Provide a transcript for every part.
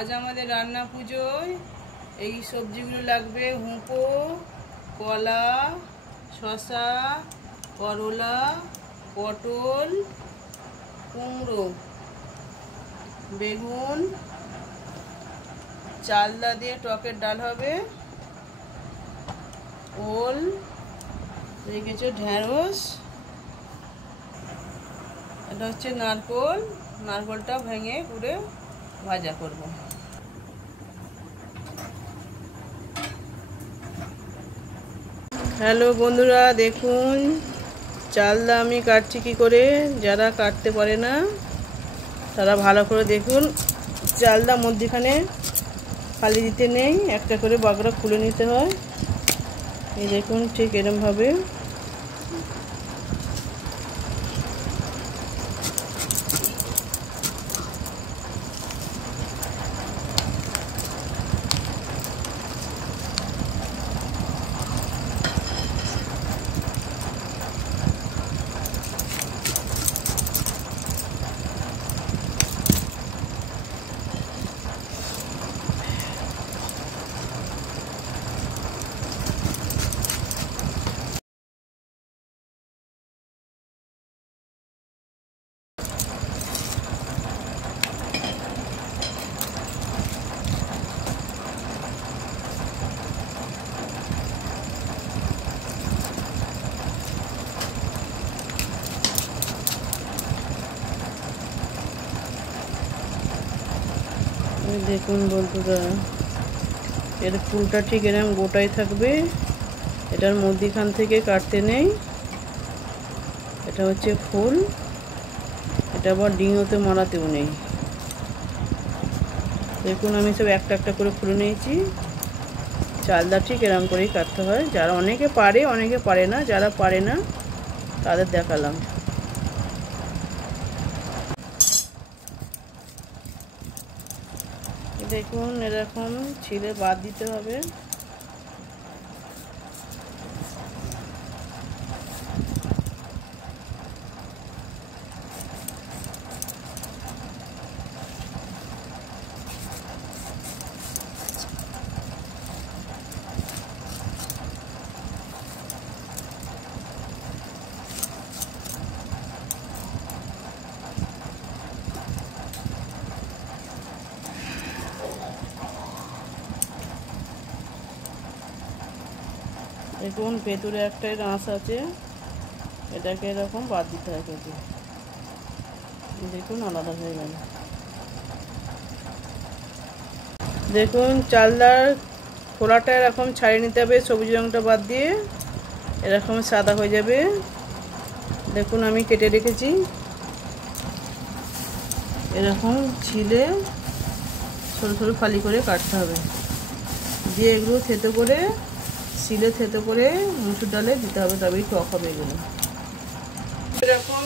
আজ আমাদের রান্না পুজোয় এই সবজিগুলো লাগবে: হুঁকো, কলা, শসা, করলা, পটল, কুমড়ো, বেগুন, চালদা দিয়ে টকের ডাল হবে, ওল রেখেছে, ঢেঁড়স, এটা হচ্ছে নারকোল। নারকোলটা ভেঙে পুড়ে ভাজা করব। হ্যালো বন্ধুরা, দেখুন চালদা আমি কাটছি কি করে। যারা কাটতে পারে না তারা ভালো করে দেখুন। চালদা মধ্যখানে ফালি দিতে নেই, একটা করে বাগড়া খুলে নিতে হয়। এই দেখুন ঠিক এরমভাবে। দেখুন বন্ধুরা, এর ফুলটা ঠিক এরকম গোটাই থাকবে। এটার মধ্যিখান থেকে কাটতে নেই। এটা হচ্ছে ফুল, এটা আবার ডিঙোতে মারাতেও নেই। দেখুন আমি সব একটা একটা করে খুলে নিয়েছি। চালদা ঠিক এরকম করেই কাটতে হয়। যারা অনেকে পারে, অনেকে পারে না। যারা পারে না তাদের দেখালাম। দেখুন এরকম ছিলে বাদ দিতে হবে। দেখুন ভেতরে একটাই রাঁশ আছে, এটাকে এরকম বাদ দিতে হয় কেটে। দেখুন আলাদা হয়ে গেল। দেখুন চালদার খোলাটা এরকম ছাড়িয়ে নিতে হবে, সবুজ রঙটা বাদ দিয়ে এরকম সাদা হয়ে যাবে। দেখুন আমি কেটে রেখেছি। এরকম ছিলে ছোটো ছোটো ফালি করে কাটতে হবে, দিয়ে এগুলো থেতো করে শিলে থেতো করে মুসুর ডালে দিতে হবে, তবেই টক হবে এগুলো। এরকম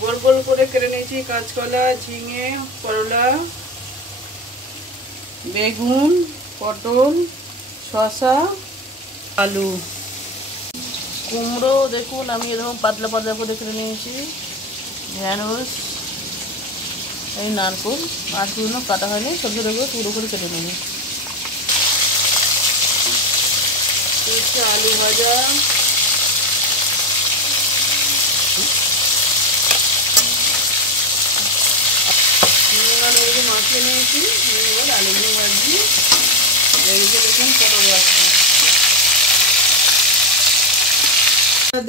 গোল গোল করে কেটে নিয়েছি কাঁচকলা, ঝিঙে, করলা, বেগুন, পটল, শসা, আলু, কুমড়ো। দেখুন আমি এরকম পাতলা পাতলা করে কেটে নিয়েছি। ঢেঁড়স, এই নারকুলগুলো কাটা হয়নি, ছোটো ছোটো করে টুকরো করে কেটে নেব। আলু ভাজা, মাখিয়ে নিয়েছি। এবার আলুগুলো ভাজছি। দেখুন পটল ভাজছি।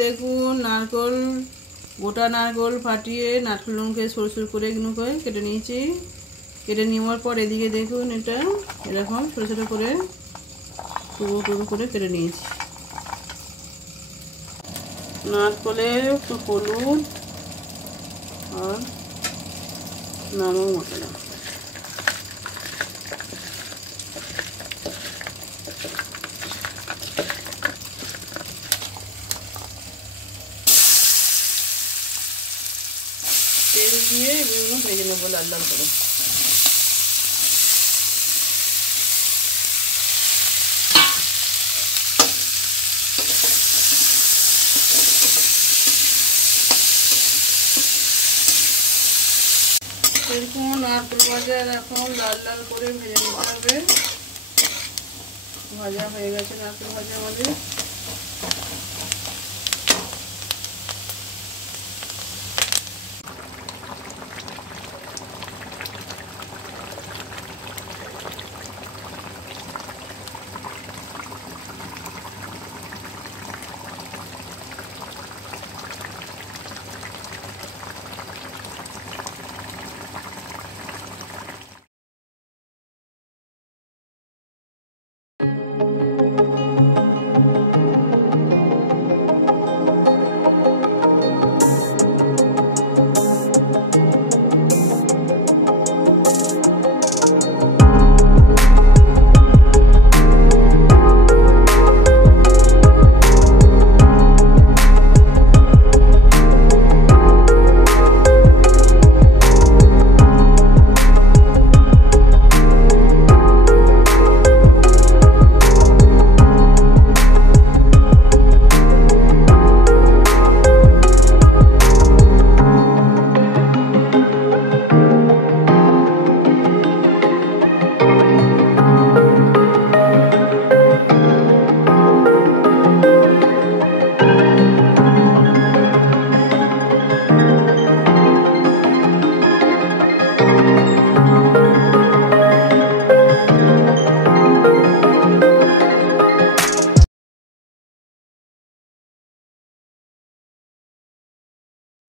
দেখুন নারকোল, গোটা নারকোল ফাটিয়ে নারকেলগুলোকে সরু সরু করে এগুলো করে কেটে নিয়েছি। কেটে নেওয়ার পর এদিকে দেখুন এটা এরকম ছোটো ছোটো করে টুকরো টুকরো করে কেটে নিয়েছি। নারকোলে একটু হলুদ আর নামক মশলা, তেল দিয়ে এগুলো ভেজে নেবো লাল লাল করে। দেখুন আর নারকেল ভাজা এখন লাল লাল করে ভেজে নিতে হবে। ভাজা হয়ে গেছে নারকেল ভাজা আমাদের।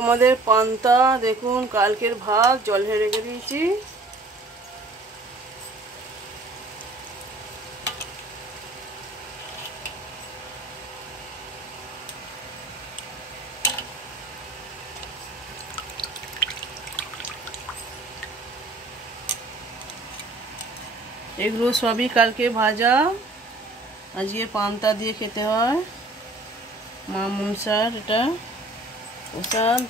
আমাদের পান্তা দেখুন, কালকের ভাত জলে রেখে দিয়েছি। এগুলো সবই কালকে ভাজা, আজকে পান্তা দিয়ে খেতে হয়। মা মনসার এটা প্রসাদ।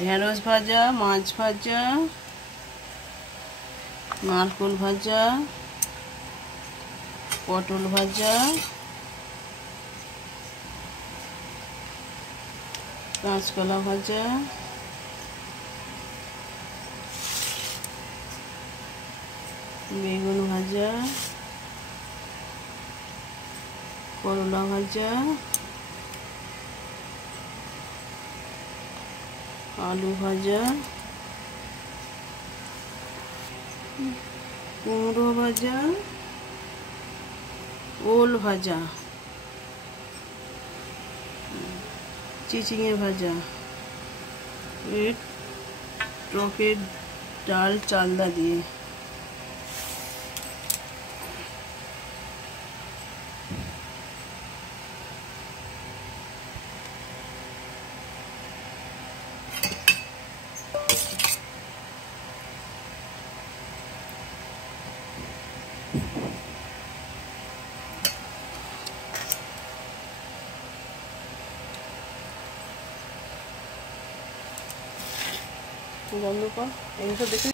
ঢেঁড়স ভাজা, মাছ ভাজা, নারকেল ভাজা, পটল ভাজা, কাঁচকলা ভাজা, বেগুন ভাজা, করলা ভাজা, আলু ভাজা, কুমড়ো ভাজা, ওল ভাজা, চিচিঙে ভাজা, টকের ডাল চালদা দিয়ে। বন্ধ কর, এই সব দেখে